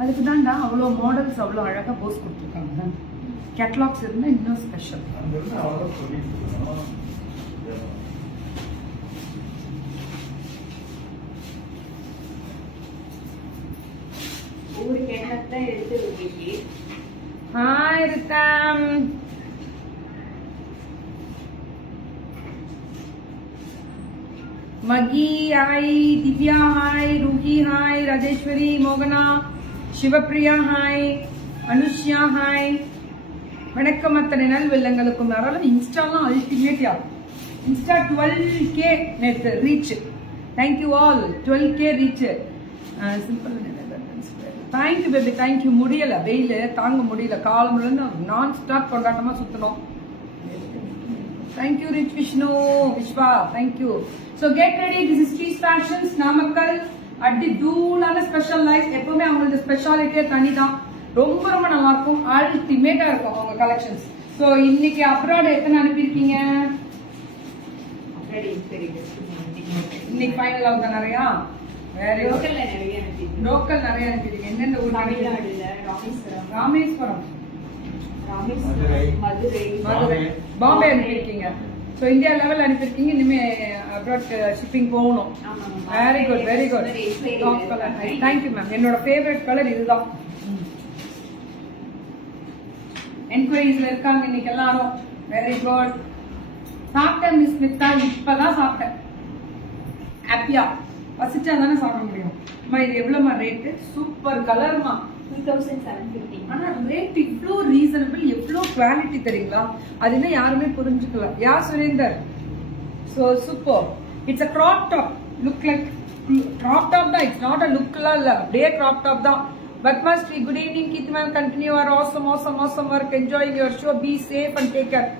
அதுக்கு தான்டா அவ்வளோ மாடல்ஸ் அவ்வளோ அழகா போஸ் கொடுத்துருக்காங்க. கேட்டலாக்ஸ் இருந்தா இன்னும் special. Hi Rhythm. Magi hi, Divya hi, Roohi hi, Rajeswari, மோகனா, சிவப்பிரியா ஹாய், அனுஷ்யா ஹாய். வணக்கம் அத்தனை நாள் வெள்ளங்களுக்கும். யாராலும் இன்ஸ்டாலாம் அல்டிமேட் யா. இன்ஸ்டா 12K நேற்று reach. Thank you all. 12K reach. Simple. Thank you baby, thank you. முடியல, வெயில் தாங்க முடியல. காலம்லேருந்து நான் ஸ்டாப் கொண்டாட்டமா சுத்தணும். Thank you Rich Vishnu, Vishwa, thank you. So get ready. This is Sri's Fashions Namakkal. அடி தூளான ஸ்பெஷல் லைஃப். எப்பவுமே அவங்களோட ஸ்பெஷாலிட்டியே தனி தான். ரொம்ப ரொம்ப நல்லா இருக்கும். அல்டிமேட்டா இருக்கும் அவங்க கலெக்ஷன்ஸ். ஸோ இன்னைக்கு அப்ராட் எத்தனை அனுப்பியிருக்கீங்க? இன்னைக்கு ஃபைனல் ஆகுதா? நிறையா லோக்கல் நிறைய அனுப்பிடுங்க. எந்தெந்த ஊர்? ராமேஸ்வரம், மதுரை, பாம்பே அனுப்பியிருக்கீங்க. ஸோ இந்தியா லெவல் அனுப்பியிருக்கீங்க. இனிமே அப்ராட் ஷிப்பிங் போகணும். Very good, very good. Thank you ma'am. என்னோட ஃபேவரட் கலர் இதுதான். என்கொயரிஸ்ல இருக்காங்க இன்னைக்கு எல்லாரும். Very good. சாப்பிட்டேன் மிஸ் மித்தா, இப்பதான் சாப்பிட்டேன். ஹாப்பியா பசிச்சா தானே சாப்பிட முடியும். அம்மா இது எவ்வளவுமா ரேட்டு? சூப்பர் கலர்மா. 2750. ஆனா ரேட் இவ்வளோ ரீசனபிள், எவ்வளோ குவாலிட்டி தெரியுங்களா? அது என்ன யாருமே புரிஞ்சுக்கல. யார் Surender? So super. It's a crop top. Look like crop top தான். இட்ஸ் நாட் அ லுக்லாம் இல்ல, அப்படியே கிராப் டாப் தான். Padmashree, good evening. Keerthi ma'am, continue our awesome awesome awesome work. Enjoying your show. Be safe and take care.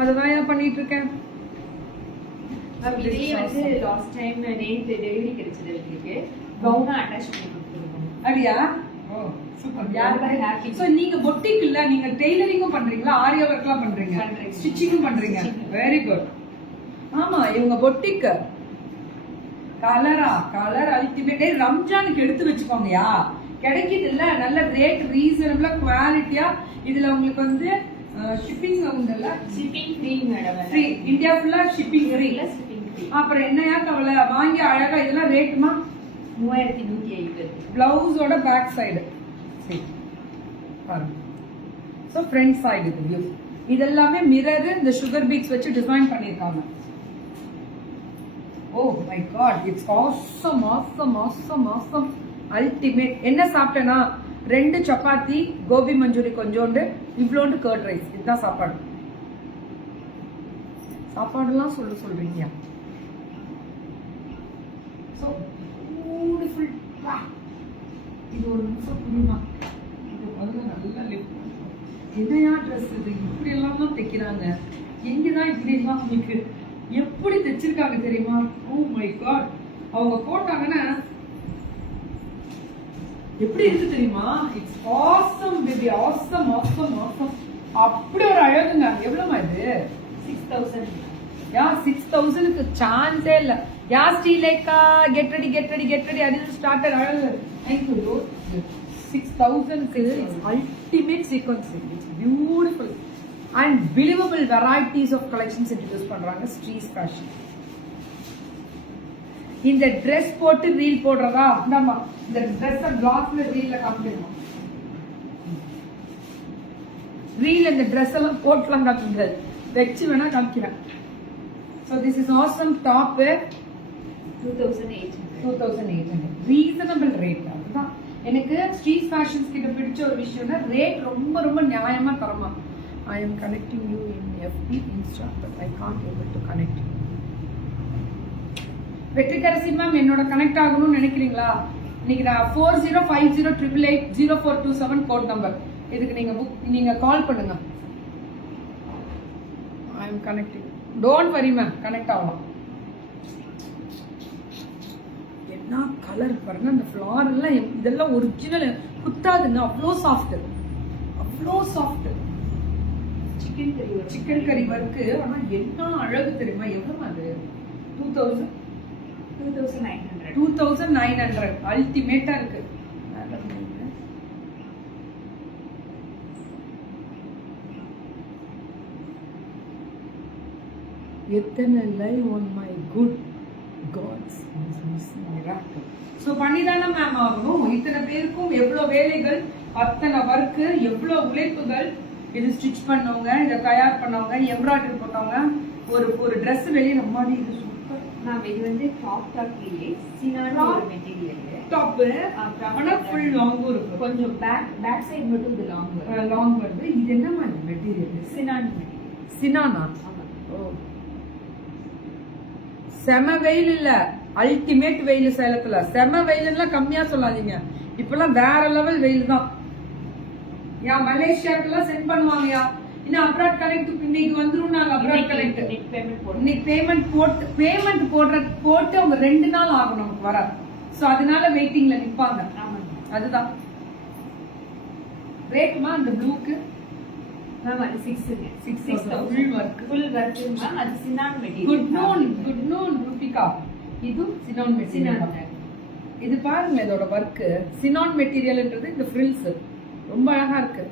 அதுதான் ஏன் பண்ணிட்டு இருக்கேன். இதுலயே வந்து லாஸ்ட் டைம் நேத்து டெலிவரி கிடைச்சது. உங்களுக்கு கவுனா அட்டாச் பண்ணி கொடுத்துருக்கோம். அப்படியா? ஓ சூப்பர். யாருக்கு ஹாப்பி. சோ நீங்க பொட்டிக் இல்ல, நீங்க டெய்லரிங்கும் பண்றீங்களா? ஆரியா ஒர்க்லாம் பண்றீங்க? ஸ்டிச்சிங்கும் பண்றீங்க. Very good. ஆமா, இவங்க பொட்டிக். Colour ultimate. ரம்ஜானுக்கு எடுத்து வச்சுக்கோங்கயா. கிடைக்குது இல்ல, நல்ல ரேட் ரீசனபிளா குவாலிட்டியா. இதுல உங்களுக்கு வந்து ஷிப்பிங் உண்டுல்ல? Shipping free madam. Free. India ஃபுல்லா ஷிப்பிங் ஃப்ரீ. அப்புறம் என்னையா கவலை? வாங்கி அழகா. இதெல்லாம் ரேட்டுமா? 3150. பிளவுஸோட பேக் சைடு. சரி பாருங்க. ஸோ ஃப்ரண்ட் சைடு இது வியூ. இதெல்லாமே மிரர், இந்த சுகர் பீட்ஸ் வச்சு டிசைன் பண்ணிருக்காங்க. Oh my God, it's awesome awesome awesome awesome ultimate. என்ன சாப்பிட்டேன்னா 2 சப்பாத்தி, கோபி மஞ்சூரி கொஞ்சோண்டு, இவ்வளோண்டு கர்ட் ரைஸ். இதுதான் சாப்பாடு. சாப்பாடுலாம் சொல்றீங்க. So beautiful. இது ஒரு நிமிஷம் புரியுமா? இது முதல்ல நல்லா லிப். என்னையா ட்ரெஸ் இது? இப்படி எல்லாம் தான் தைக்கிறாங்க. எங்கதான் இப்படி எல்லாம் உங்களுக்கு எப்படி தைச்சிருக்காங்க தெரியுமா? Oh my God. அவங்க போட்டாங்கன்னா எப்படி இருக்கு தெரியுமா? It's awesome baby, awesome awesome awesome. அப்படி ஒரு அழகுங்க. எவ்வளவுமா இது? 6000. யா 6000க்கு சான்ஸே இல்ல. Yeah Srilekha, get ready get ready get ready. அது ஸ்டார்டட் அழகு. Thank you. 6000க்கு it's ultimate sequence. It's beautiful and believable varieties of collections introduce பண்றாங்க ஸ்ரீஸ் ஃபேஷன். இந்த ட்ரெஸ் போட்டு ரீல் போடுறதா? இந்தாமா இந்த ட்ரெஸ் கிளாஸ்ல ரீல்ல காமிக்கணும். ரீல் இந்த ட்ரெஸ் எல்லாம் போட்டுலாம் காமிக்கிறது. வச்சு வேணா காமிக்கிறேன். So this is awesome top. 2800. Reasonable rate. அதுதான் எனக்கு ஸ்ட்ரீட் ஃபேஷன்ஸ் கிட்ட பிடிச்ச ஒரு விஷயம்னா ரேட் ரொம்ப ரொம்ப நியாயமா தரமா. I am connecting you in FB, Insta, but I can't able to connect. Vetrikkarasi ma'am, என்னோட கனெக்ட் ஆகணும்னு நினைக்கிறீங்களா? இன்னைக்கு நான் 405088880427 கோட் நம்பர். இதுக்கு நீங்க கால் பண்ணுங்க. I am connecting. Don't worry ma'am, connect ஆகலாம். என்ன என்ன கலர் பாருங்க, அந்த ஃப்ளார் எல்லாம் இதெல்லாம் ஒரிஜினல், குத்தாதுங்க, அவ்வளோ சாஃப்ட், அவ்வளோ சாஃப்ட். சிக்கன் கறி ஒர்க்கு. ஆனா என்ன அழகு தெரியுமா? எவ்வளவு அது? 2900 அல்டிமேட்டா இருக்கு. எத்தனை live on my good God's miracle. So பண்ணிதானே மேம் ஆகணும். இத்தனை பேருக்கும் எவ்வளோ வேலைகள், அத்தனை ஒர்க்கு, எவ்வளோ உழைப்புகள். இது ஸ்டிச் பண்ணவங்க, இதை தயார் பண்ணவங்க, எம்ப்ராய்டரி போட்டவங்க, ஒரு ட்ரெஸ் வெளியே நம்ம இது சூப்பர் மேம். இது வந்து டாப்லயே சினான் மெட்டீரியல் டாப். ஆனா ஃபுல் லாங்கும் இருக்கு. கொஞ்சம் பேக் சைடு மட்டும் இது லாங் வருது. இது என்ன மாதிரி மெட்டீரியல்? சினான். சினானா? ஓ, செம வெயில் இல்ல, அல்டிமேட் வெயில் சேலத்துல. செம வெயில்லாம் கம்மியா சொல்லாதீங்க, இப்பெல்லாம் வேற லெவல் வெயில் தான். யா மலேசியாக்கெல்லாம் சென்ட் பண்ணுவாங்கயா. இன்னும் அப்ராட் கனெக்ட் இன்னைக்கு வந்துரும். நாங்க அப்ராட் கனெக்ட் இன்னைக்கு பேமெண்ட் போட்டு அவங்க 2 நாள் ஆகும் நமக்கு வர. சோ அதனால வெயிட்டிங்ல நிப்பாங்க. அதுதான் ரேட்மா. அந்த ப்ளூக்கு மேம் அது 6,000 ஃபுல் வர்க் மேம். அது Sinan material. Good noon Rubika. இது சினான் மெட்டீரியல். இது பாருங்க, இதோட வர்க் சினான் மெட்டீரியல்ன்றது. இந்த ஃப்ரில்ஸ் ரொம்ப அழகா இருக்கு.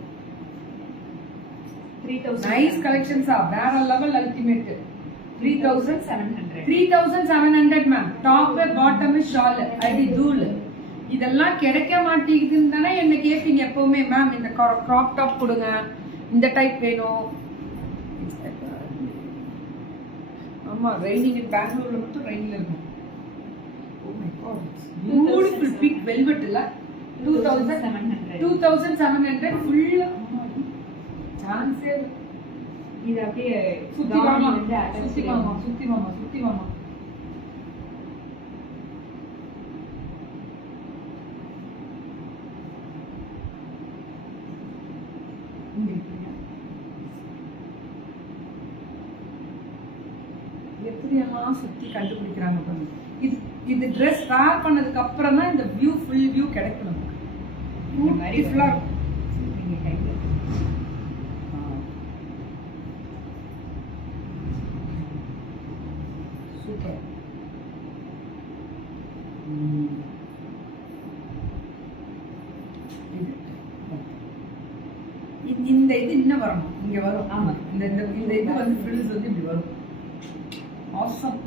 3,000 நைஸ் கலெக்ஷன்ஸா, வேற level ultimate. 3,700 3,700 ma'am. Top bottom shawl அடி தூள். இதெல்லாம் கிடைக்க மாட்டேங்குதுன்னு தானே என்ன கேட்பீங்க எப்பவுமே. மேம் இந்த கிராப் டாப் கொடுங்க, இந்த டைப் வேணும். ஆமா, ரெய்னிங் இன் பெங்களூர்ல மட்டும் ரெயின்ல இருக்கும். Oh my God, beautiful big velvet இல்ல. 2,700 ஃபுல் சான்ஸே. இது அப்படியே சுத்தி வாமா, சுத்தி வாமா, சுத்தி வாமா, சுத்தி வாமா. எப்படியெல்லாம் சுத்தி கண்டுபிடிக்கிறாங்க பாருங்க. இது ட்ரெஸ் வேர் பண்ணதுக்கு அப்புறம் தான் இந்த வியூ, ஃபுல் வியூ கிடைக்கும் நமக்கு. பியூட்டிஃபுல்லா நீங்க கையில சூப்பர். இந்த இது இன்னும் வரணும், இங்க வரும். ஆமா, இந்த இது வந்து ஃப்ரில்ஸ் வந்து இப்படி வரும். ஆசம்.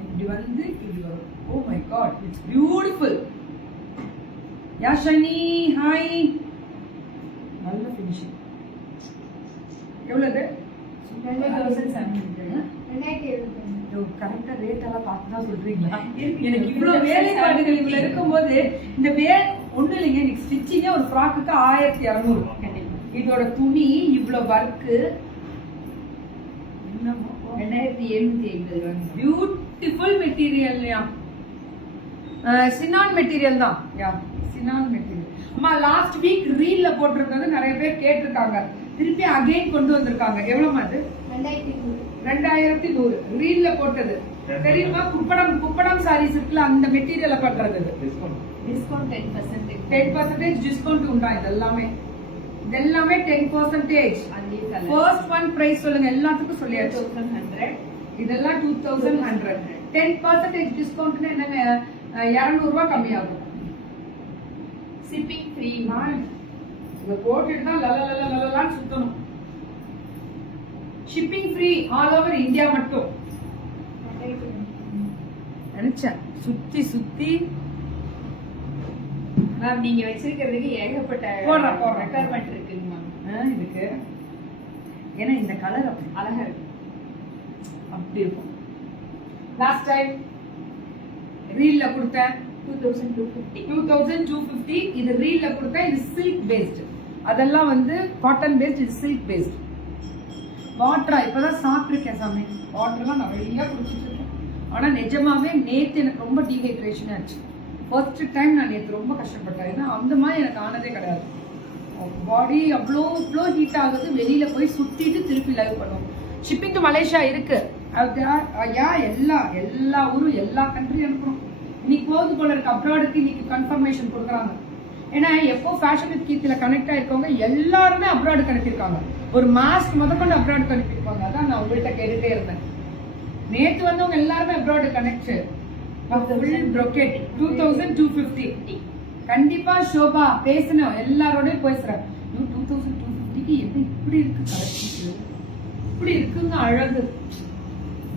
இப்படி வந்து இப்படி வரும். Oh my God, it's beautiful. Yeah Shani, hi. நல்ல ஃபினிஷிங். எவ்வளவு? 2,700. கரெக்டா ரேட் எல்லாம் பார்த்து தான் சொல்றீங்களா? எனக்கு இவ்வளவு வேலைப்பாடுகள் இவ்வளவு இருக்கும்போது இந்த ஒண்ணு இல்லைங்க. எனக்கு ஸ்டிச்சிங்கே ஒரு ஃப்ராக்குக்கு 1,200. இதோட துணி இவ்வளவு work 2,750. Beautiful material. Sinan material தான். யா சினான் மெட்டீரியல். அம்மா லாஸ்ட் வீக் ரீல்ல போட்டிருந்தது நிறைய பேர் கேட்டிருக்காங்க, திருப்பி அகைன் கொண்டு வந்திருக்காங்க. எவ்வளவு அது? 2,100 ரீல்ல போட்டது தெரியுமா? குப்படம் சாரீஸ் இருக்குல்ல, அந்த மெட்டீரியல பண்றது. டிஸ்கவுண்ட் 10% டிஸ்கவுண்ட் உண்டா? இதெல்லாமே 10%. ஃபர்ஸ்ட் ஒன் பிரைஸ் சொல்லுங்க. எல்லாத்துக்கும் சொல்லியாச்சு. 2,100. இதெல்லாம் 2,100. 10% டிஸ்கவுண்ட்னா என்னங்க? 200 ரூபாய் கம்மியாகும். Shipping free. இத போட்டுட்டு தான் லலலலலலான்னு சுத்தணும். Shipping free all over India மட்டும். நினைச்சேன் சுத்தி மேம் நீங்க வச்சிருக்கிறதுக்கு ஏகப்பட்ட ரெக்குயர்மென்ட் இருக்குங்க மேம். இதுக்கு ஏன்னா இந்த கலர் அப்படி அழகா இருக்கு, அப்படி இருக்கும். லாஸ்ட் டைம் ரீல்ல கொடுத்தேன் 2,250. இது ரீல்ல கொடுத்தேன். இது சில்க் பேஸ்ட், அதெல்லாம் வந்து காட்டன் பேஸ்ட், இது சில்க் பேஸ்ட். வாட்டரா இப்பதான் சாப்பிட்டுருக்கேன் சாமி. வாட்டர்லாம் நிறைய குடிச்சிட்டு இருக்கேன். ஆனா நிஜமாவே நேத்து எனக்கு ரொம்ப டீஹைட்ரேஷன் ஆச்சு. ஃபர்ஸ்ட் டைம் நான் நேற்று ரொம்ப கஷ்டப்பட்டேன். ஏன்னா அந்த மாதிரி எனக்கு ஆனதே கிடையாது. பாடி அவ்வளோ ஹீட் ஆகுது. வெளியில போய் சுத்திட்டு திருப்பி லைவ் பண்ணுவோம். ஷிப்பிங் டு மலேசியா இருக்கு. எல்லா ஊரும் எல்லா கண்ட்ரி அனுப்புறோம். இன்னைக்கு போகுது போல இருக்கு அப்ராடுக்கு, இன்னைக்கு கன்ஃபர்மேஷன் கொடுக்குறாங்க. ஏன்னா எப்போ ஃபேஷன் வித் கீர்த்தில கனெக்ட் ஆயிருக்கவங்க எல்லாருமே அப்ராடு அனுப்பியிருக்காங்க. ஒரு மாஸ்க் முதற்கொண்டு அப்ராடு அனுப்பியிருப்பாங்க. அதான் நான் உங்கள்கிட்ட கேட்டுட்டே இருந்தேன். நேற்று வந்தவங்க எல்லாருமே அப்ராடு கனெக்ட். ப்ரொக்கேட் 2250. கண்டிப்பா ஷோபா பேசணும், எல்லாரோடய பேசுறேன். 2250க்கு என்ன இப்படி இருக்கு கலெக்ஷன்ஸ், இப்படி இருக்குங்க அழகு.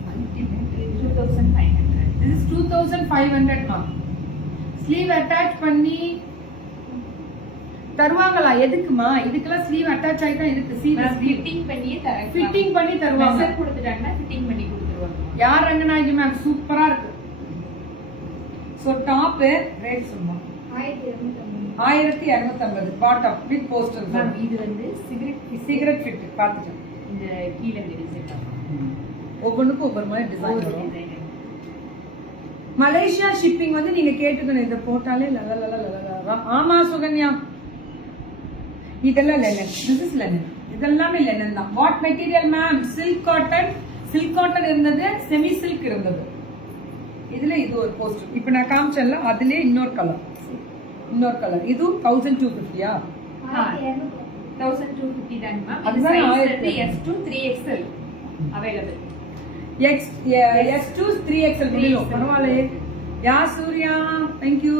2500. This is 2500 மா. ஸ்லீவ் அட்டாச் பண்ணி தருவாங்களா? எதுக்குமா? இதுக்கெல்லாம் ஸ்லீவ் அட்டாச் ஆகி தான் இருக்கு. ஃபிட்டிங் பண்ணியே தரேன். ஃபிட்டிங் பண்ணி தருவாங்க. மெஷர் கொடுத்துட்டாங்கன்னா ஃபிட்டிங் பண்ணி கொடுத்துருவாங்க. யார் ரங்கநாயகி மேம், சூப்பரா இருக்கு. சோ டாப் ரேட் சொல்லுமா? 1250 பாட்டம் வித் போஸ்டர். மேம் இது வந்து சிகரெட் ஃபிட் பாத்துட்டேன். இந்த கீழ இந்த டிசைன் ஒவ்வொன்றுக்கும் ஒவ்வொரு மாதிரி டிசைன் வரும். மலேசியா ஷிப்பிங் வந்து நீங்க கேட்டுக்கணும். இதை போட்டாலே லலலலலலலா. ஆமா சுகன்யா, இதெல்லாம் லெனன். This is linen. இதெல்லாமே லெனன் தான். What material ma'am? Silk cotton. Silk cotton இருந்தது, செமி சில்க் இருந்தது. இதுல இது ஒரு போஸ்டர். இப்ப நான் காமிச்சேன்ல, அதுலயே இன்னொரு கலர். இது 1250யா? 1250 தான் மேம். அதுதான் சைஸ் வந்து S to 3XL available. X2 3XL முடியும். பரவாயில்லையே. யா சூர்யா, தேங்க்யூ.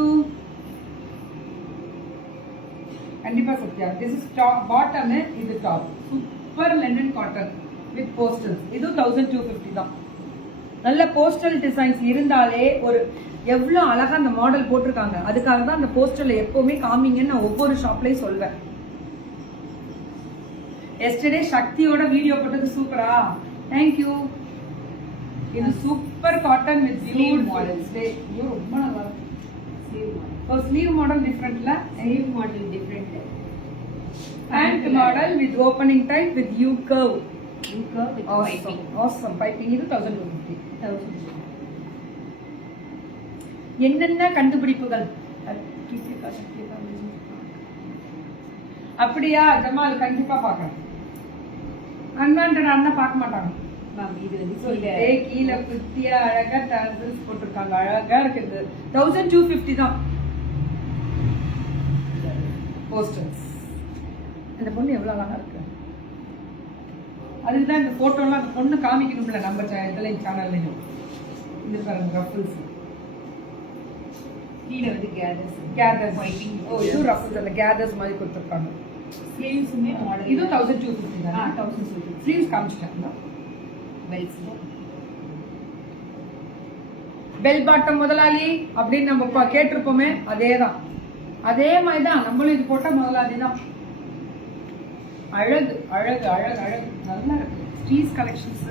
கண்டிப்பா Sathya. This is top, bottom இது top. Super linen cotton with pastels. இது 1250 தான். நல்ல போஸ்டல் டிசைன்ஸ் இருந்தாலே ஒரு எவ்வளவு அழகா அந்த மாடல் போட்டிருக்காங்க. அதுக்காக தான் அந்த போஸ்டர்ல எப்பவுமே காமிங்கன்னு நான் ஒவ்வொரு ஷாப்லயும் சொல்வேன். எஸ்டர்டே சக்தியோட வீடியோ போட்டது சூப்பரா, தேங்க்யூ. இது super cotton with sleeve models. இது ரொம்ப நல்லா இருக்கு. ஸ்லீவ் மாடல் டிஃபரெண்ட்ல, sleeve model different. Pant model with opening type with U curve. With piping. Awesome piping. இது 1250. என்னென்ன கண்டுபிடிப்புகள் அப்படியா ஜமால்? கண்டிப்பா பாக்கலாம். அன்வான்டட் அண்ணா பார்க்க மாட்டாங்க மேம். இது வந்து கீழ குத்தியா அழகா டான்சல்ஸ் போட்டிருக்காங்க. அழகா இருக்குது. 1250 தான் போஸ்டர்ஸ். இந்த பொண்ணு எவ்வளவு அழகா இருக்கு. அதுக்குதான் இந்த போட்டோலாம் அந்த பொண்ணு காமிக்கணும்ல நம்ம இதுல சேனல்லையும். இது பாருங்க ரஃபிள்ஸ். கீழ வந்து கேதர்ஸ் பைப்பிங். ஓ இது ரஃபிள்ஸ் அந்த கேதர்ஸ் மாதிரி கொடுத்திருக்காங்க. ஸ்லீவ்ஸ்மே மாடல். இது 1250 தான். 1250. ஸ்லீவ்ஸ் காமிச்சிட்டாங்க. பெல்ஸ். பெல் பாட்டம் முதலாளி அப்படின்னு நம்ம கேட்டிருப்போமே, அதேதான். அதே மாதிரிதான் நம்மளும் இது போட்ட முதலாளி தான். அழகு அழகு அழகு அழகு நல்லா இருக்கு. ஸ்ட்ரீஸ் கலெக்ஷன்ஸ்,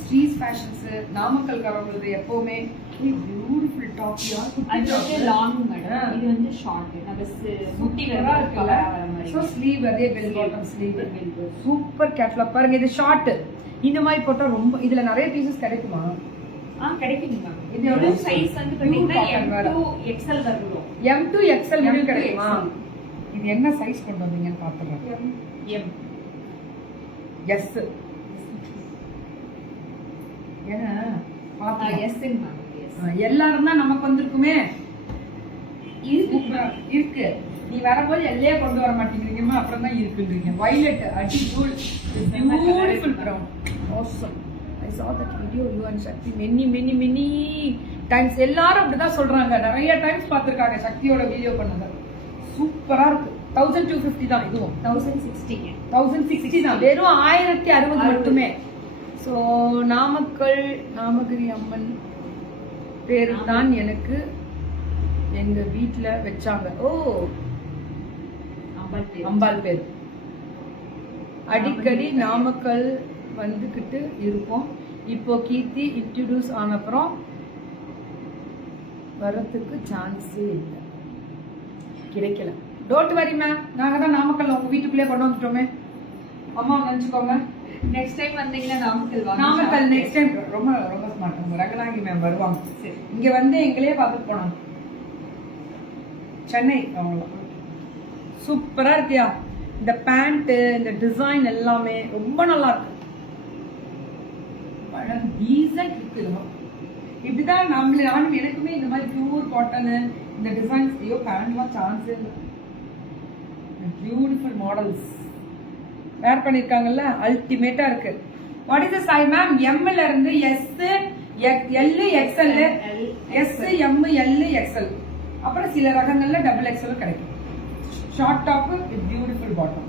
ஸ்ட்ரீஸ் ஃபேஷன்ஸ், நாமக்கல் காரவங்களுக்கு எப்பவுமே பியூட்டிஃபுல் டாப். அது வந்து லாங் மேடம், இது வந்து ஷார்ட். நம்ம முட்டி வர இருக்குல்ல. சோ ஸ்லீவ் அதே bell bottom sleeve. Super catalogue பாருங்க. இது ஷார்ட். இந்த மாதிரி போட்டா ரொம்ப இதுல நிறைய பீசஸ் கிடைக்குமா? கிடைக்குங்க மேம். இது எவ்வளவு சைஸ் வந்து பாத்தீங்கன்னா M2 XL வரும். M2 XL முடியும் கிடைக்குமா? இது என்ன சைஸ் கொண்டு வந்தீங்கன்னு பாத்துறேன். M S ஏன்னா பாத்தா S மேம். எல்லாரும் தான் நமக்கு வந்திருக்குமே. இருக்கு. நீ வரும்போது எல்லையே கொண்டு வர மாட்டேங்கிறீங்கம்மா, அப்புறம் தான் இருக்குன்றீங்க. வயலட் அடி தூள் beautiful brown. Awesome. I saw that video you and Shakti many times. எல்லாரும் அப்படிதான் சொல்றாங்க. நிறைய டைம்ஸ் பார்த்திருக்காங்க சக்தியோட வீடியோ பண்ணது. சூப்பரா இருக்கு. 1250 தான். இதுவும் 1060 தான். வெறும் 1060 மட்டுமே. சோ நாமக்கல் நாமகிரி அம்மன் பேரு தான் எனக்கு எங்க வீட்டுல வச்சாங்க. ஓ அம்பாள் பேர். அடிக்கடி நாமக்கல் வந்துகிட்டு இருப்போம். இப்போ கீர்த்தி இன்ட்ரோடியூஸ் ஆன அப்புறம் வரத்துக்கு சான்ஸே இல்லை, கிடைக்கல. டோன்ட் வரி மேம், நாங்க தான் நாமக்கல் உங்க வீட்டுக்குள்ளே கொண்டு வந்துட்டோமே. அம்மா நினைச்சுக்கோங்க. நெக்ஸ்ட் டைம் வந்தீங்கன்னா நாமக்கல் வாங்க. நாமக்கல் நெக்ஸ்ட் டைம் ரொம்ப ரொம்ப ஸ்மார்ட். உங்க ரங்கநாயகி மேம் வருவாங்க. இங்க வந்து எங்களே பார்த்துட்டு போனாங்க. சென்னை அவங்களாம். சூப்பரா இருக்கியா? இந்த பேண்ட், இந்த டிசைன் எல்லாமே ரொம்ப நல்லா இருக்கு. டீசன்ட் இருக்கு. இப்படிதான் நானும் எனக்குமே இந்த மாதிரி பியூர் காட்டன் இந்த டிசைன்ஸ் ஐயோ பேண்ட்லாம் சான்ஸ் இல்லை. பியூட்டிஃபுல் மாடல்ஸ் வேர் பண்ணிருக்காங்கல்ல, அல்டிமேட்டா இருக்கு. What is the size ma'am? எம்ல இருந்து S, L, XL, S, M, L, XL, அப்புறம் சில ரகங்கள்ல டபுள் எக்ஸ்எல் கிடைக்கும். Short top with beautiful bottom.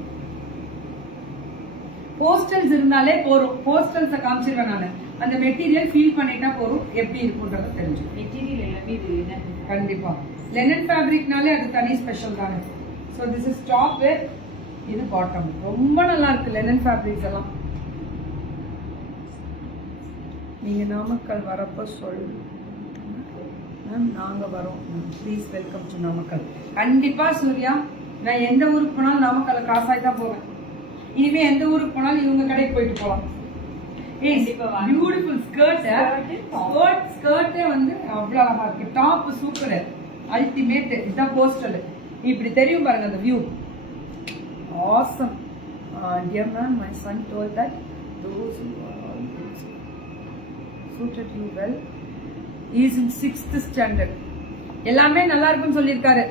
Pastels இருந்தாலே போறோம். போஸ்டல்ஸை காமிச்சிருவேன் நான். அந்த மெட்டீரியல் ஃபீல் பண்ணிட்டா போறோம், எப்படி இருக்குன்றத தெரிஞ்சு. மெட்டீரியல் எல்லாமே இது கண்டிப்பா லெனன் ஃபேப்ரிக்னாலே அது தனி ஸ்பெஷல் தானே. ஸோ திஸ் இஸ் டாப், இது பாட்டம். ரொம்ப நல்லா இருக்கு லெனன் ஃபேப்ரிக்ஸ் எல்லாம். நீங்க நாமக்கல் வரப்போ சொல்லு மேம், நாங்க வரோம். Please welcome to Namakkal. கண்டிப்பா சூர்யா, நான் எந்த ஊருக்கு போனாலும் நாமக்கல்ல கிராஸ் ஆகி தான் போவேன். இனிமே எந்த ஊருக்கு போனாலும் இவங்க கடைக்கு போயிட்டு போகலாம். பியூட்டிஃபுல் ஸ்கர்ட் வந்து அவ்வளவு அழகா இருக்கு. Top super, ultimate. இதுதான் போஸ்டல். இப்படி தெரியும் பாருங்க அந்த view. Awesome. Dear ma'am, my son told that those who are all suited you well is in 6th standard. எல்லாமே நல்லா இருக்குன்னு சொல்லியிருக்காரு.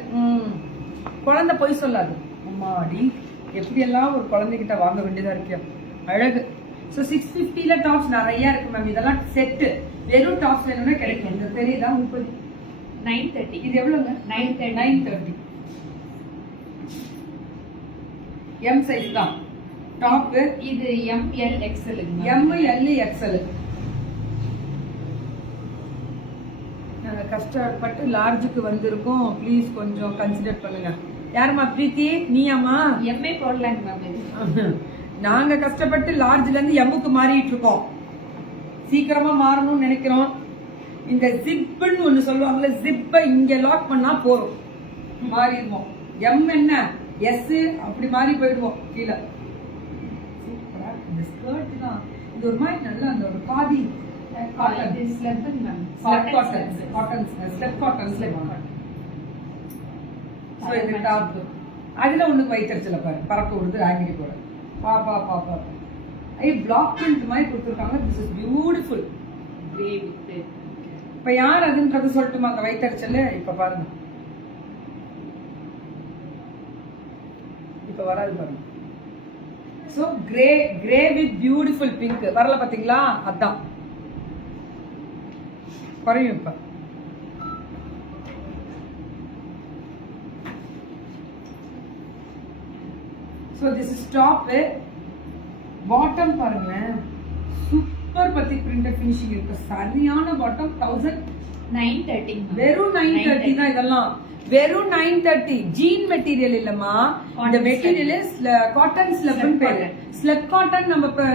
குழந்தை போய் சொல்லாது. அம்மாடி எப்படி எல்லாம் ஒரு குழந்தைகிட்ட வாங்க வேண்டியதா இருக்கியா, அழகு. ஸோ 650ல டாப்ஸ் நிறைய இருக்கு மேம். இதெல்லாம் செட்டு. வெறும் டாப்ஸ் வேணும்னா கிடைக்கும். இந்த தெரியுதா? 930. இது எவ்வளவுங்க? 930. எம் சைஸ் தான் டாப். இது M, L, XL. M, L, XL. நாங்க கஷ்டப்பட்டு லார்ஜுக்கு வந்திருக்கோம். ப்ளீஸ் கொஞ்சம் கன்சிடர் பண்ணுங்க. யாருமா பிரீத்தி? நீயாமா? எம்ஏ போடலாங்க மேம். நாங்க கஷ்டப்பட்டு லார்ஜ்ல இருந்து எம்முக்கு மாறிட்டு இருக்கோம். சீக்கிரமா மாறணும்னு நினைக்கிறோம். இந்த ஜிப்னு ஒண்ணு சொல்லுவாங்கல்ல, ஜிப்பை இங்க லாக் பண்ணா போறோம், மாறிடுவோம். எம் என்ன, எஸ் அப்படி மாறி போயிடுவோம் கீழே. சூப்பரா இந்த ஸ்கர்ட் தான். இது ஒரு மாதிரி நல்லா அந்த ஒரு khadi cotton, slept cotton. So இது டாப். அதுல ஒண்ணு வைத்தறிச்சல பாரு, பறக்க விடுது ஆங்கிரி போட. பாப்பா பாப்பா ஐ பிளாக் பிரிண்ட் மாதிரி கொடுத்துருக்காங்க. This is beautiful. இப்ப யார் அதுன்றது சொல்லட்டுமா? அந்த வைத்தறிச்சல் இப்ப பாருங்க, இப்ப வராது பாருங்க. So grey with beautiful pink வரல பாத்தீங்களா? அதான் குறையும் இப்ப. So this is top. Bottom பாருங்க, சூப்பர் பத்தி பிரிண்டட் ஃபினிஷிங் இருக்கு. சரியான பாட்டம். 930. வெறும் 930 தான் இதெல்லாம். வெறும் 930. ஜீன் மெட்டீரியல் இல்லம்மா. இந்த மெட்டீரியல் காட்டன் ஸ்லப்னு பேரு. ஸ்லப் காட்டன்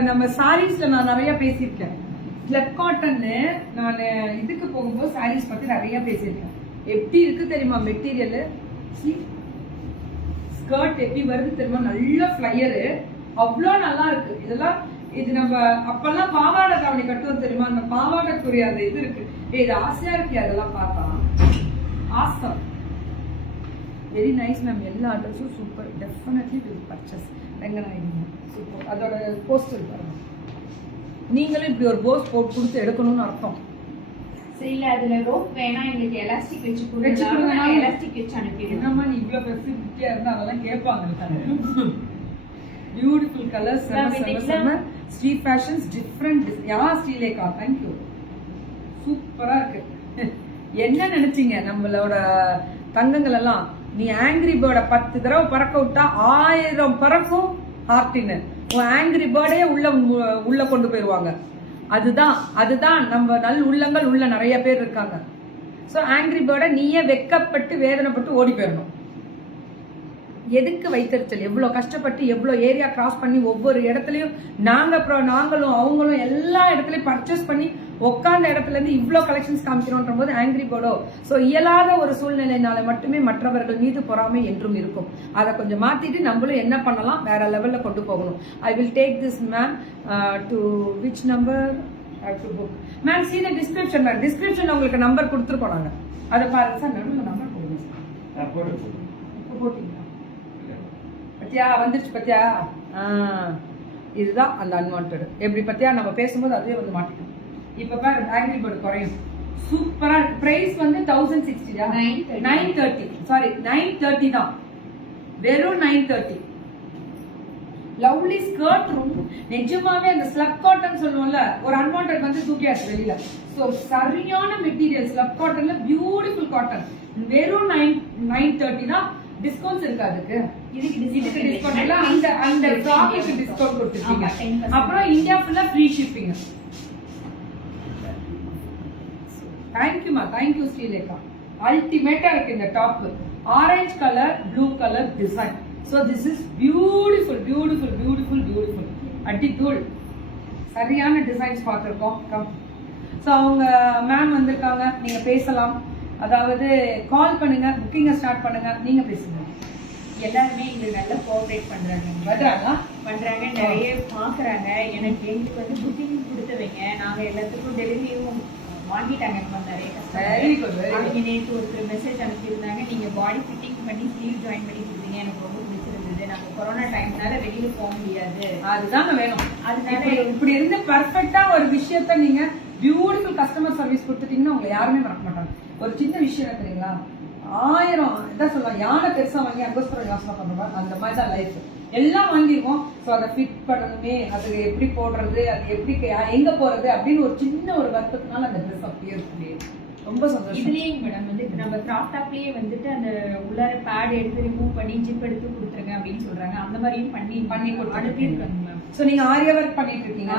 நம்ம சாரீஸ்ல நான் நிறைய பேசியிருக்கேன். ஸ்லப் காட்டன் நான் இதுக்கு போகும்போது சாரீஸ் பத்தி நிறைய பேசியிருக்கேன். எப்படி இருக்கு தெரியுமா மெட்டீரியல்? ஸ்கர்ட் எப்படி வருது தெரியுமா? நல்ல ஃபிளையரு, அவ்வளோ நல்லா இருக்கு. இதெல்லாம் இது நம்ம அப்பெல்லாம் பாவாடை தாவணி கட்டுவோம் தெரியுமா? அந்த பாவாடைக்குரிய அந்த இது இருக்கு. இது ஆசையா இருக்கு அதெல்லாம் பார்த்தா. Awesome, very nice ma'am. எல்லா அட்ரஸும் super. Definitely will purchase. Renganayaki super. அதோட போஸ்டர் பாருங்க. நீங்களும் இப்படி ஒரு போஸ்ட் போட்டு கொடுத்து எடுக்கணும்னு அர்த்தம். இல்ல அதுல ரோப் வேணா, எங்களுக்கு எலாஸ்டிக் வச்சு கொடுங்க. எலாஸ்டிக் வச்சு அனுப்பிடுங்க. என்னம்மா நீ இவ்வளவு பெருசா இருந்தா அதெல்லாம் கேட்பாங்க. Beautiful colours. Sri fashions different. Srilekha thank you. சூப்பரா இருக்கு. என்ன நினைச்சீங்க நம்மளோட தங்கங்கள் எல்லாம்? நீ ஆங்கிரி பேர்டை 10 தடவை பறக்க விட்டா 1000 பறக்கும் ஹார்டின்னு. உன் ஆங்கிரி பேர்டே உள்ள கொண்டு போயிருவாங்க. அதுதான் நம்ம நல் உள்ளங்கள் உள்ள நிறைய பேர் இருக்காங்க. சோ ஆங்கிரி பேர்டை நீயே வெக்கப்பட்டு வேதனைப்பட்டு ஓடி போயிடணும். எதுக்கு வைத்தறிச்சல்? எவ்வளவு கஷ்டப்பட்டு எவ்வளவு ஏரியா கிராஸ் பண்ணி ஒவ்வொரு இடத்துலயும் நாங்களும் அவங்களும் எல்லா இடத்துலயும் பர்ச்சேஸ் பண்ணி உட்கார்ந்த இடத்துல இருந்து இவ்வளவு கலெக்ஷன்ஸ் காமிக்கிறோன்ற போது ஆங்கிரி பேர்டோ. சோ இயலாத ஒரு சூழ்நிலையினால மட்டுமே மற்றவர்கள் மீது பொறாமை என்றும் இருக்கும். அதை கொஞ்சம் மாத்திட்டு நம்மளும் என்ன பண்ணலாம், வேற லெவல்ல கொண்டு போகணும். I will take this ma'am to which number to book ma'am? see the description ma'am. டிஸ்கிரிப்ஷன்ல உங்களுக்கு நம்பர் கொடுத்துருக்கோம் நாங்க. அதை பாருங்க சார். நடுவில் நம்பர் போடுங்க. போட்டீங்களா? பத்தியா வந்துருச்சு பத்தியா? இதுதான் அந்த அன்வான்ட். எப்படி பத்தியா நம்ம பேசும்போது அதுவே வந்து மாட்டிக்கும். இப்ப பாரு ஆங்கிரி பேர்டு குறையும். சூப்பரா இருக்கு. பிரைஸ் வந்து 1060 930 சாரி 930 தான், வெறும் 930. லவ்லி ஸ்கர்ட், ரொம்ப நிஜமாவே அந்த ஸ்லப் காட்டன் சொல்லுவோம்ல, ஒரு அன்வான்டட் வந்து தூக்கியாச்சு வெளியில. சோ சரியான மெட்டீரியல் ஸ்லப் காட்டன்ல, பியூட்டிஃபுல் காட்டன், வெறும் 930 தான். டிஸ்கவுண்ட்ஸ் இருக்கு அதுக்கு, இதுக்கு டிஸ்கவுண்ட் இல்ல, அந்த அந்த ஃப்ராக்குக்கு டிஸ்கவுண்ட் கொடுத்துருக்கீங்க. அப்புறம் இந்தியா ஃபுல்லா ஃப்ரீ ஷிப்பிங். தேங்க்யூமா, தேங்க்யூ ஸ்ரீலேகா. அல்டிமேட்டா இருக்கு இந்த top. Orange colour, blue colour design. So this is beautiful, beautiful, beautiful, beautiful. அடிக்கூல் சரியான டிசைன்ஸ் பார்த்துருக்கோம். கம். ஸோ அவங்க மேம் வந்திருக்காங்க, நீங்க பேசலாம். அதாவது கால் பண்ணுங்க, புக்கிங்கை ஸ்டார்ட் பண்ணுங்க, நீங்க பேசுங்க. எல்லாருமே எங்களுக்கு நல்லா கோஆப்ரேட் பண்றாங்க, நிறைய பாக்குறாங்க. எங்களுக்கு வந்து புக்கிங் கொடுத்தவங்க, நாங்க எல்லாத்துக்கும் டெலிவரியும் வாங்கிட்டாங்க. நிறைய அவங்க நேற்று ஒருத்தர் மெசேஜ் அனுப்பியிருந்தாங்க, நீங்க பாடி ஃபிட்டிங் பண்ணி ஸ்லீவ் ஜாயின் பண்ணி கொடுத்தீங்க, எனக்கு ரொம்ப பிடிச்சிருந்தது. நாங்க கொரோனா டைம்னால வெளியில போக முடியாது, அதுதான் வேணும். அதனால இப்படி இருந்து பர்ஃபெக்டா ஒரு விஷயத்த நீங்க பியூட்டிஃபுல் கஸ்டமர் சர்வீஸ் கொடுத்துட்டீங்கன்னா உங்களை யாருமே மறக்க மாட்டாங்க. ஒரு சின்ன விஷயம் தெரியுங்களா, 1000 இதான் சொல்லலாம், யானை பெருசா வாங்கி அங்கோஸ்தரம் யோசனை பண்ணுவாங்க, அந்த மாதிரி தான் லைஃப். எல்லாம் வாங்கிருக்கோம். ஸோ அதை ஃபிட் பண்ணணுமே, அது எப்படி போடுறது, அது எப்படி எங்க போறது அப்படின்னு ஒரு சின்ன ஒரு வருத்தத்தினால அந்த ட்ரெஸ் அப்படியே இருக்கு. ரொம்ப சந்தோஷம். இதுலயே மேடம் வந்து நம்ம கிராப் டாப்லயே வந்துட்டு அந்த உள்ளார பேட் எடுத்து ரிமூவ் பண்ணி ஜிப் எடுத்து கொடுத்துருங்க அப்படின்னு சொல்றாங்க. அந்த மாதிரியும் பண்ணி அனுப்பியிருக்காங்க மேம். ஸோ நீங்க ஆரியா ஒர்க் பண்ணிட்டு இருக்கீங்க,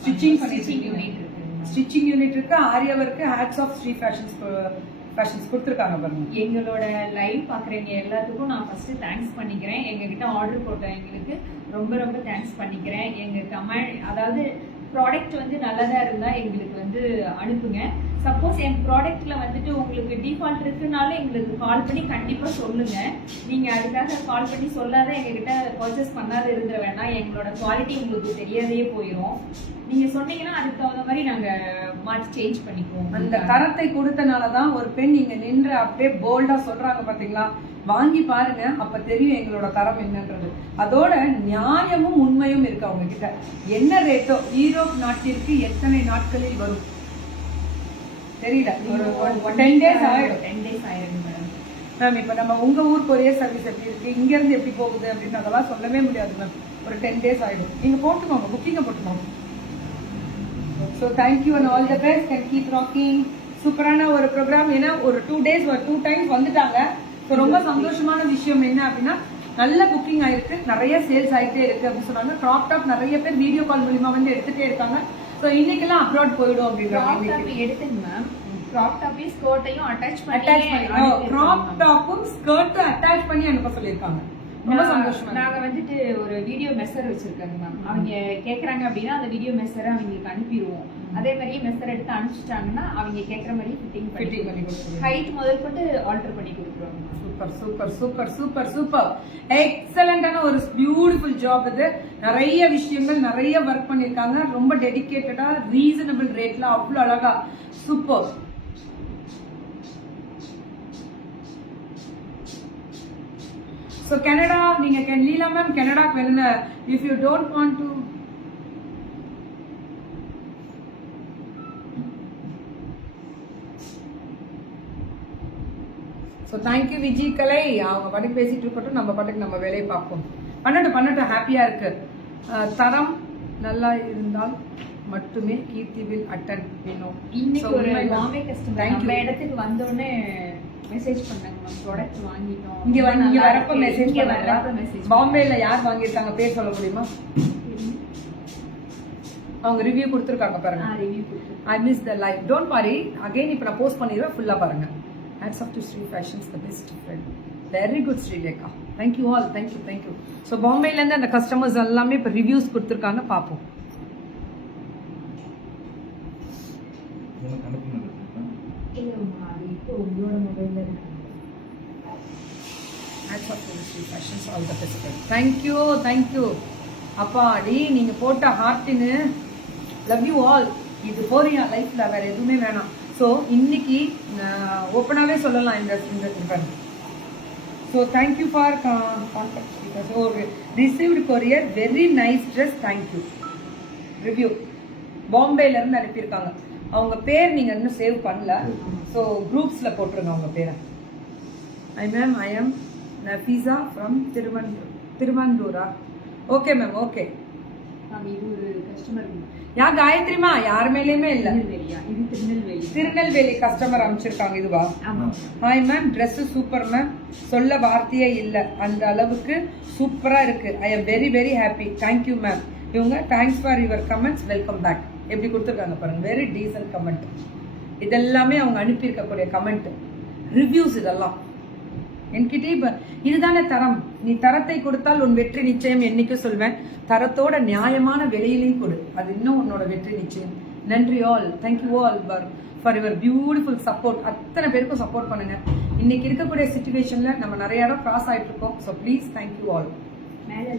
ஸ்டிச்சிங் பண்ணிட்டு இருக்கீங்க. ஸ்டிச்சிங் யூனிட் இருக்கு, aari work. Hats off Sri fashions கொடுத்துருக்காங்க பாருங்க. எங்களோட லைவ் பாக்குறவங்க எல்லாத்துக்கும் நான் ஃபர்ஸ்ட் தேங்க்ஸ் பண்ணிக்கிறேன். எங்ககிட்ட ஆர்டர் போட்ட எங்களுக்கு ரொம்ப ரொம்ப தேங்க்ஸ் பண்ணிக்கிறேன். எங்க கமெண்ட், அதாவது ப்ராடக்ட் வந்து நல்லதா இருந்தா எங்களுக்கு வந்து அனுப்புங்க. சப்போஸ் என் ப்ராடக்ட்ல வந்துட்டு உங்களுக்கு டிஃபால்ட் இருக்குனாலும் எங்களுக்கு கால் பண்ணி கண்டிப்பா சொல்லுங்க. நீங்க அதுக்காக கால் பண்ணி சொல்லாத எங்ககிட்ட பர்ச்சேஸ் பண்ணாத இருந்த வேணாம், எங்களோட குவாலிட்டி உங்களுக்கு தெரியாதே போயிடும். நீங்க சொன்னீங்கன்னா அதுக்கு தகுந்த மாதிரி நாங்க மாற்றி சேஞ்ச் பண்ணிக்குவோம். அந்த தரத்தை கொடுத்தனாலதான் ஒரு பெண் நீங்க நின்று அப்படியே போல்டா சொல்றாங்க பாத்தீங்களா, வாங்கி பாருங்க, அப்ப தெரியும் எங்களோட தரம் என்னன்றது. அதோட நியாயமும் உண்மையும் இருக்கு அவங்க கிட்ட. என்ன ரேட்டோ யூரோப் நாட்டிற்கு எத்தனை நாட்களில் வரும் தெரியல, ஒரு 10 days ஆயிடும். 10 days ஆயிடும் மேம். இப்ப நம்ம உங்க ஊர் கொரியர் சர்வீஸ் எப்படி இருக்கு, இங்க இருந்து எப்படி போகுது அப்படின்னு அதெல்லாம் சொல்லவே முடியாது மேம். ஒரு 10 days ஆயிடும். நீங்க போட்டுக்கோங்க, புக்கிங்க போட்டுக்கோங்க. So thank you and all the best and keep rocking. சூப்பரான ஒரு ப்ரோக்ராம். ஏன்னா ஒரு 2 days ஒரு 2 times வந்துட்டாங்க. ஸோ ரொம்ப சந்தோஷமான விஷயம் என்ன அப்படின்னா, நல்ல புக்கிங் ஆயிருக்கு, நிறைய சேல்ஸ் ஆகிட்டே இருக்கு அப்படின்னு சொன்னாங்க. கிராப் டாப் நிறைய பேர் வீடியோ கால் மூலியமா வந்து எடுத்துட்டே இருக்காங்க. ஸோ இன்னைக்கெல்லாம் அப்ராட் போயிடும் அப்படின்றாங்க. எடுத்துங்க மேம். கிராப் டாப்பையும் ஸ்கர்ட்டையும் அட்டாச் பண்ணி கிராப் டாப்பும் ஸ்கர்ட்டும் அட்டாச் பண்ணி அனுப்ப சொல்லியிருக்காங்க. ரொம்ப சந்தோஷம். நாங்க வந்துட்டு ஒரு வீடியோ மெஷர் வச்சிருக்காங்க மேம். அவங்க கேக்குறாங்க அப்படின்னா அந்த வீடியோ மெஷரை அவங்களுக்கு அனுப்பிடுவோம். அதே மாதிரியே மெஷர் எடுத்து அனுப்பிச்சிட்டாங்கன்னா அவங்க கேட்கற மாதிரி ஃபிட்டிங் பண்ணி கொடுத்துருவோம். ஹைட் முதல் கொண்டு ஆல்டர் பண்ணி கொடுத்துருவாங்க. Super super super super super எக்ஸலண்டான ஒரு பியூட்டிஃபுல் ஜாப் இது. நிறைய விஷயங்கள் நிறைய ஒர்க் பண்ணிருக்காங்க. ரொம்ப டெடிகேட்டடா ரீசனபிள் ரேட்ல அவ்வளவு அழகா சூப்பர். So Canada, நீங்க லீலா மேம் கனடாக்கு வேணுங்க. If you don't want to So thank you Viji கலை. அவங்க பாட்டுக்கு பேசிட்டு இருக்கட்டும், நம்ம பாட்டுக்கு நம்ம வேலையை பார்ப்போம். பண்ணட்டும் ஹாப்பியா இருக்கு. தரம் நல்லா இருந்தால் மட்டுமே கீர்த்தி வில் அட்டன் வேணும். இன்னைக்கு ஒரு பாம்பே கஸ்டமர் நம்ம இடத்துக்கு வந்த உடனே மெசேஜ் பண்ணாங்க மேம், ப்ராடக்ட் வாங்கிட்டோம். இங்க வரப்ப மெசேஜ் பண்ணாங்க. பாம்பேல யார் வாங்கிருக்காங்க பேர் சொல்ல முடியுமா? அவங்க ரிவ்யூ கொடுத்துருக்காங்க பாருங்க. I miss the life. Don't worry. Again இப்ப நான் போஸ்ட் பண்ணிடுவேன், ஃபுல்லா பாருங்க. Hats off to Sri Fashions, the best friend. Very good Srilekha. Thank you all. Thank you. So பாம்பேல இருந்து அந்த கஸ்டமர்ஸ் எல்லாமே இப்ப ரிவ்யூஸ் கொடுத்துருக்காங்க, பாப்போம். Hats off to Sri Fashions, all the best friend. Thank you. அப்பாடி நீங்க போட்ட ஹார்ட்டின்னு லவ் யூ ஆல். இது போறியா லைஃப்ல, வேற எதுவுமே வேணாம். ஸோ இன்னைக்கு ஓப்பனாகவே சொல்லலாம் இந்த so thank you for contact. So received courier very nice dress, thank you. Review பாம்பேல இருந்து அனுப்பியிருக்காங்க. அவங்க பேர் நீங்க இன்னும் சேவ் பண்ணல, ஸோ குரூப்ஸ்ல போட்டுருங்க அவங்க பேரை. ஐ எம் நஃபீஸா ஃப்ரம் திருவந்தூரா. Okay ma'am, okay. இது ஒரு கஸ்டமர். காயத்ரிமா யார் மேலேயுமே இல்ல, இது திருநெல்வேலி கஸ்டமர் அமைச்சிருக்காங்க. இதுவா? Hi ma'am, dress super ma'am, சொல்ல வார்த்தையே இல்ல, அந்த அளவுக்கு சூப்பரா இருக்கு. I am very very happy, thank you ma'am. இவங்க thanks for your comments, welcome back. எப்படி கொடுத்துருக்காங்க பாருங்க, வெரி டீசன்ட் கமெண்ட். இதெல்லாமே அவங்க அனுப்பியிருக்கக்கூடிய கமெண்ட், ரிவ்யூஸ். இதெல்லாம் என்கிட்ட இப்ப இதுதானே தரம். நீ தரத்தை கொடுத்தால் உன் வெற்றி நிச்சயம். என்னைக்கும் சொல்வேன், தரத்தோட நியாயமான விலையிலையும் கொடு, அது இன்னும் உன்னோட வெற்றி நிச்சயம். நன்றி all, thank you all for your beautiful support. அத்தனை பேருக்கும் சப்போர்ட் பண்ணுங்க. இன்னைக்கு இருக்கக்கூடிய சிச்சுவேஷன்ல நம்ம நிறைய இடம் கிராஸ் ஆயிட்டு இருக்கோம். So please thank you all. மேலே